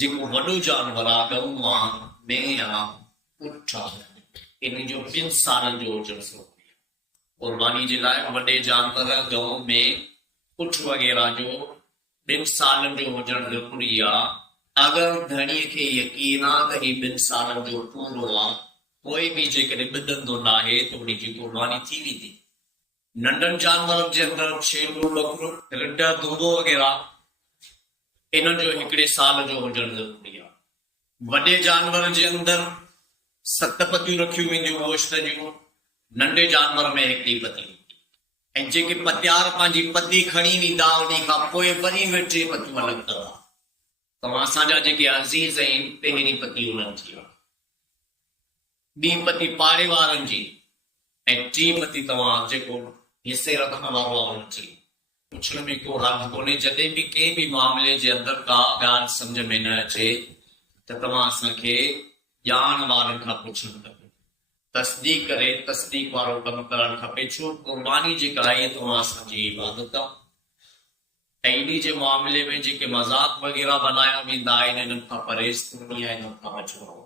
जेको वॾो जानवर आहे ॻऊ आहे मेंह आहे ऊठ आहे इन जो 2 सालनि जो हुजणु ज़रूरी आहे। कुर्बानी जे लाइ वॾे जानवर ॻऊ में ऊठ वग़ैरह जो 2 सालनि जो हुजणु ज़रूरी आहे। अगरि धणीअ खे यकीन आहे त हीउ 2 सालनि जो पूरो आहे, कोई बि जेकॾहिं ॿुधंदो न आहे त उनजी कुर्बानी थी वेंदी। नंढनि जानवरनि जे अंदरि छेलो बकरो रिढ दूबो वग़ैरह इन्हनि जो 1 साल जो हुजणु ज़रूरी आहे। वॾे जानवर जे अंदरि 7 पतियूं रखियूं वेंदियूं गोश्त जूं, नंढे जानवर में 1 पती। ऐं जेके पतियार पंहिंजी पती खणी वेंदा उन खां पोइ वरी में 3 पतियूं अलॻि अथव। तव्हां असांजा जेके अज़ीज़ आहिनि पहिरीं पती उन्हनि जी आहे, ॿी पती पाड़े वारनि जी ऐं 3 पती तव्हां जेको हिसे रखण वारो आहे उन्हनि जी। पुछण में को हर्ज़ु कोन्हे। जॾहिं बि कंहिं बि मामले जे अंदरि का ॻाल्हि सम्झ में न अचे त तव्हां असांखे ॼाण वारनि खां पुछणु खपे, तस्दीक करे तस्दीक वारो कमु करणु खपे। छो कुर्बानी जेका आहे तव्हां असांजी इबादत आहे। ऐं इन जे मामले में जेके मज़ाक वग़ैरह बनाया वेंदा आहिनि इन्हनि खां परहेज़ करणी आहे, इन्हनि खां बचणो आहे।